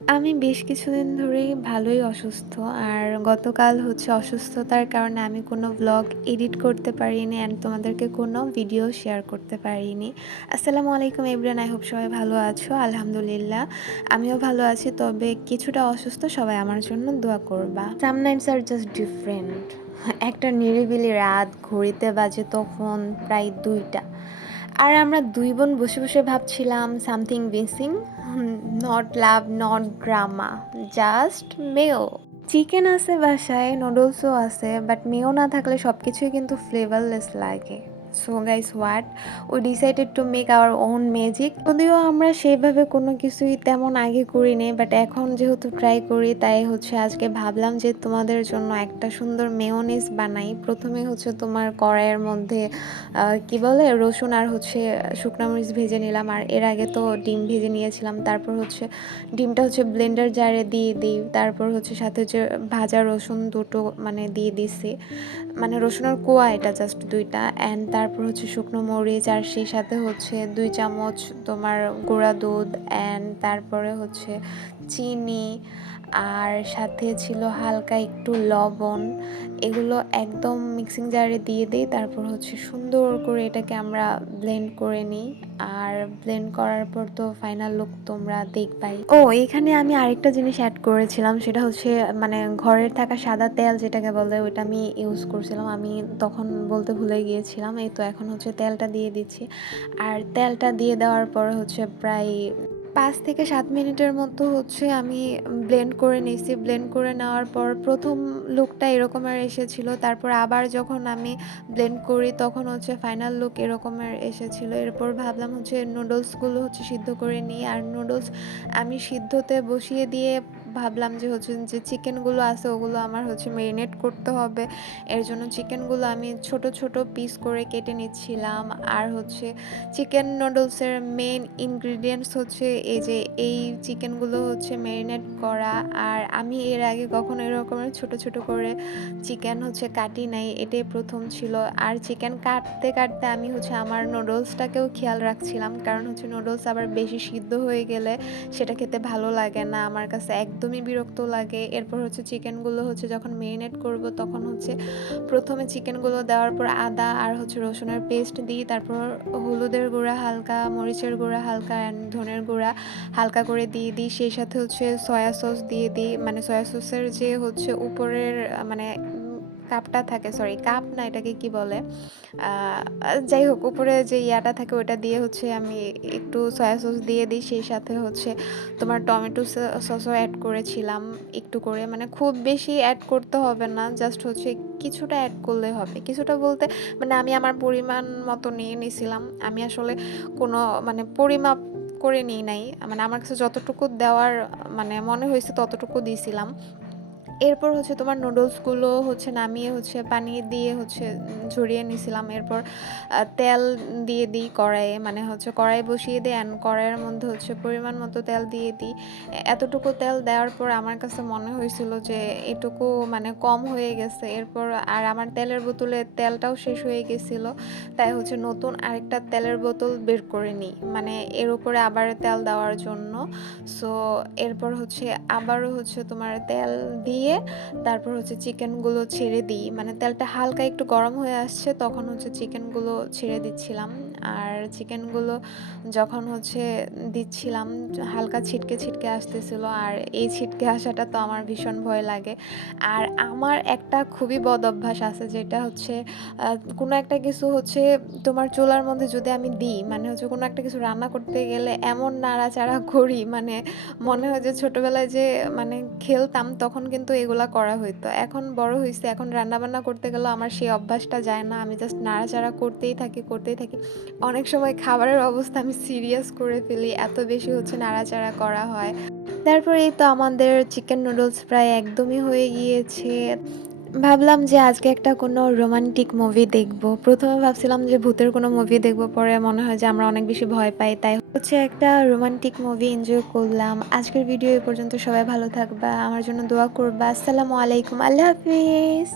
আমি বেশ কিছুদিন ধরেই ভালোই অসুস্থ। আর গতকাল হচ্ছে অসুস্থতার কারণে আমি কোনো ভ্লগ এডিট করতে পারিনি অ্যান্ড তোমাদেরকে কোনো ভিডিও শেয়ার করতে পারিনি। আসসালামু আলাইকুম এভরিওয়ান আই হোপ সবাই ভালো আছো। আলহামদুলিল্লাহ, আমিও ভালো আছি। তবে কিছুটা অসুস্থ, সবাই আমার জন্য দোয়া করবা। Some nights are just different. একটা নিরিবিলি রাত, ঘড়িতে বাজে তখন প্রায় ২টা। আর আমরা দুই বোন বসে, বসে ভাবছিলাম something missing not love, not drama just মেও। চিকেন আছে বাসায়, নুডলসও আছে, বাট মেও না থাকলে সব কিছুই কিন্তু ফ্লেভারলেস লাগে। So guys what we decided to make our own magic যদিও আমরা সেইভাবে কোনো কিছুই তেমন আগে করিনি বাট এখন যেহেতু ট্রাই করি, তাই হচ্ছে আজকে ভাবলাম যে তোমাদের জন্য একটা সুন্দর মেয়োনিজ বানাই। প্রথমে হচ্ছে তোমার কড়াইয়ের মধ্যে কি বলে? রসুন আর হচ্ছে শুকনো মরিচ ভেজে নিলাম। আর এর আগে তো ডিম ভেজে নিয়েছিলাম। তারপর হচ্ছে ডিমটা হচ্ছে ব্লেন্ডার জারে দিয়ে দিই। তারপর হচ্ছে সাথে হচ্ছে ভাজা রসুন দুটো মানে দিয়ে দিছি। মানে রসুনের কোয়া এটা জাস্ট দুইটা। অ্যান্ড তারপর হচ্ছে শুকনো মরিচ আর সেই সাথে হচ্ছে দুই চামচ তোমার গুঁড়া দুধ অ্যান্ড তারপরে হচ্ছে চিনি আর সাথে ছিল হালকা একটু লবণ এগুলো একদম মিক্সিং জারে দিয়ে দিই, তারপর হচ্ছে সুন্দর করে এটাকে আমরা ব্লেন্ড করে নিই। আর ব্লেন্ড করার পর তো ফাইনাল লুক তোমরা দেখবাই। ও, এখানে আমি আরেকটা জিনিস অ্যাড করেছিলাম, সেটা হচ্ছে মানে ঘরের থাকা সাদা তেল যেটাকে বলে, ওইটা আমি ইউজ করছিলাম। আমি তখন বলতে ভুলে গিয়েছিলাম, এই তো এখন হচ্ছে তেলটা দিয়ে দিচ্ছি। আর তেলটা দিয়ে দেওয়ার পর হচ্ছে প্রায় পাঁচ থেকে সাত মিনিটের মতো হচ্ছে আমি ব্লেন্ড করে নিয়েছি। ব্লেন্ড করে নেওয়ার পর প্রথম লুকটা এরকমের এসেছিল। তারপর আবার যখন আমি ব্লেন্ড করি, তখন হচ্ছে ফাইনাল লুক এরকমের এসেছিল। এরপর ভাবলাম হচ্ছে নুডলসগুলো হচ্ছে সিদ্ধ করে নিই। আর নুডলস আমি সিদ্ধতে বসিয়ে দিয়ে ভাবলাম যে হচ্ছে যে চিকেনগুলো আছে ওগুলো আমার হচ্ছে মেরিনেট করতে হবে। এর জন্য চিকেনগুলো আমি ছোট ছোট পিস করে কেটে নিচ্ছিলাম। আর হচ্ছে চিকেন নুডলসের মেন ইনগ্রিডিয়েন্টস হচ্ছে এই যে এই চিকেনগুলো হচ্ছে মেরিনেট করা। আর আমি এর আগে কখনো এরকমের ছোট ছোট করে চিকেন হচ্ছে কাটি নাই, এটাই প্রথম ছিল। আর চিকেন কাটতে কাটতে আমি হচ্ছে আমার নুডলসটাকেও খেয়াল রাখছিলাম। কারণ হচ্ছে নুডলস আবার বেশি সিদ্ধ হয়ে গেলে সেটা খেতে ভালো লাগে না। আমার কাছে একদমই বিরক্ত লাগে। এরপর হচ্ছে চিকেনগুলো হচ্ছে যখন মেরিনেট করব তখন হচ্ছে প্রথমে চিকেনগুলো দেওয়ার পর আদা আর হচ্ছে রসুনের পেস্ট দিই। তারপর হলুদের গুঁড়া হালকা, মরিচের গুঁড়া হালকা অ্যান্ড ধনের গুঁড়া হালকা করে দিয়ে দিই। সেই সাথে হচ্ছে সয়া সস দিয়ে দিই। মানে সয়া সসের যে হচ্ছে উপরের মানে কাপটা থাকে সরি কাপ না এটাকে কি বলে? যাই হোক, উপরে যে ইয়াটা থাকে ওটা দিয়ে হচ্ছে আমি একটু সয়া সস দিয়ে দিই, সেই সাথে হচ্ছে তোমার টমেটো সসও অ্যাড করেছিলাম একটু করে। মানে খুব বেশি অ্যাড করতে হবে না জাস্ট হচ্ছে কিছুটা অ্যাড করলে হবে। কিছুটা বলতে মানে আমি আমার পরিমাণ মতো নিয়ে নিয়েছিলাম আমি আসলে কোনো মানে পরিমাপ করে নিই নাই। মানে আমার কাছে যতটুকু দেওয়ার মানে মনে হয়েছে ততটুকু দিয়েছিলাম এরপর হচ্ছে তোমার নুডলসগুলো হচ্ছে নামিয়ে হচ্ছে পানি দিয়ে হচ্ছে ঝরিয়ে নিয়েছিলাম এরপর তেল দিয়ে দিই কড়াইয়ে মানে হচ্ছে কড়াই বসিয়ে দিই অ্যান্ড কড়াইয়ের মধ্যে হচ্ছে পরিমাণ মতো তেল দিয়ে দিই। এতটুকু তেল দেওয়ার পর আমার কাছে মনে হয়েছিল যে এটুকু মানে কম হয়ে গেছে। এরপর আর আমার তেলের বোতলে তেলটাও শেষ হয়ে গেছিল। তাই হচ্ছে নতুন আরেকটা তেলের বোতল বের করে নিই। মানে এর উপরে আবার তেল দেওয়ার জন্য। সো এরপর হচ্ছে আবারও হচ্ছে তোমার তেল দিয়ে দিয়ে তারপর হচ্ছে চিকেনগুলো ছেড়ে দিই। মানে তেলটা হালকা একটু গরম হয়ে আসছে, তখন হচ্ছে চিকেনগুলো ছেড়ে দিচ্ছিলাম। আর চিকেনগুলো যখন হচ্ছে দিচ্ছিলাম, হালকা ছিটকে ছিটকে আসতেছিল। আর এই ছিটকে আসাটা তো আমার ভীষণ ভয় লাগে। আর আমার একটা খুবই বদ অভ্যাস আছে, যেটা হচ্ছে কোনো একটা কিছু হচ্ছে তোমার চুলার মধ্যে যদি আমি দিই মানে হচ্ছে কোনো একটা কিছু রান্না করতে গেলে এমন নাড়াচাড়া করি মানে মনে হয় যে ছোটোবেলায় যে মানে খেলতাম, তখন কিন্তু এগুলা করা হইতো। এখন বড় হয়েছে এখন রান্নাবান্না করতে গেলেও আমার সেই অভ্যাসটা যায় না। আমি জাস্ট নাড়াচাড়া করতেই থাকি করতেই থাকি। অনেক সময় খাবারের অবস্থা আমি সিরিয়াস করে ফেলি, এত বেশি হচ্ছে নাড়াচাড়া করা হয়। তারপরে তো আমাদের চিকেন নুডলস প্রায় একদমই হয়ে গিয়েছে। ভাবলাম যে আজকে একটা কোনো রোমান্টিক মুভি দেখব। প্রথমে ভাবছিলাম যে ভূতের কোনো মুভি দেখব, পরে মনে হয় যে আমরা অনেক বেশি ভয় পাই, তাই হচ্ছে একটা রোমান্টিক মুভি এনজয় করলাম। আজকের ভিডিও এ পর্যন্ত সবাই ভালো থাকবা, আমার জন্য দোয়া করবা। আসসালামু আলাইকুম, আল্লাহ হাফিজ।